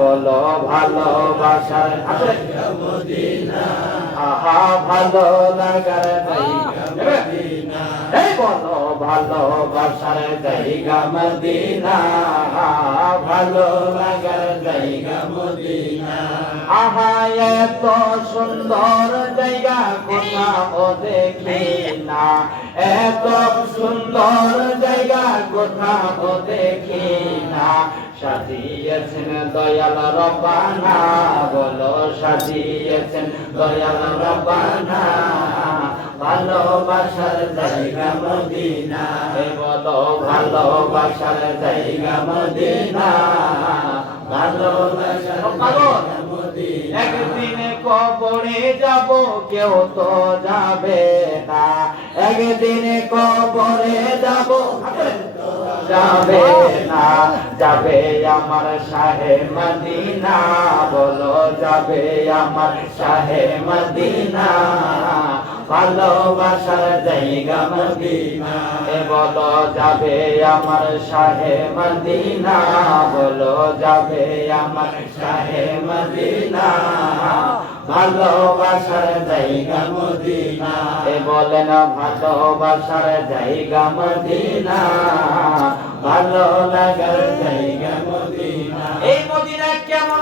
বলো ভালোবাসার জায়গা মদিনা, আহা ভালো লাগার জায়গা মদিনা, এই বলো ভালোবাসার জায়গা মদিনা, ভালো লাগার জায়গা মদিনা। আহা এত সুন্দর জায়গা কোথাও দেখি না, এত সুন্দর জায়গা কোথাও দেখি না, সাজিয়েছেন দয়াল রব্বানা, বলো সাজিয়েছেন দয়াল রব্বানা, ভালোবাসার জায়গা মদিনা, বলো ভালোবাসার জায়গা মদিনা, ভালোবাসার জায়গা মদিনা। একদিন কবরে যাব কেউ তো যাবে না, একদিন কবরে যাব যাবে না, যাবে আমার শাহে মদিনা, বলো যাবে আমার শাহে মদিনা, ভালোবাসার জায়গা মদিনা, বলো যাবে আমার শাহে মদিনা, বলো যাবে আমার শাহে মদিনা, ভালোবাসার জায়গা মদিনা, বলেন ভালোবাসার জায়গা মদিনা, ভালো লাগার জায়গা মদিনা। এই মদিনা কেমন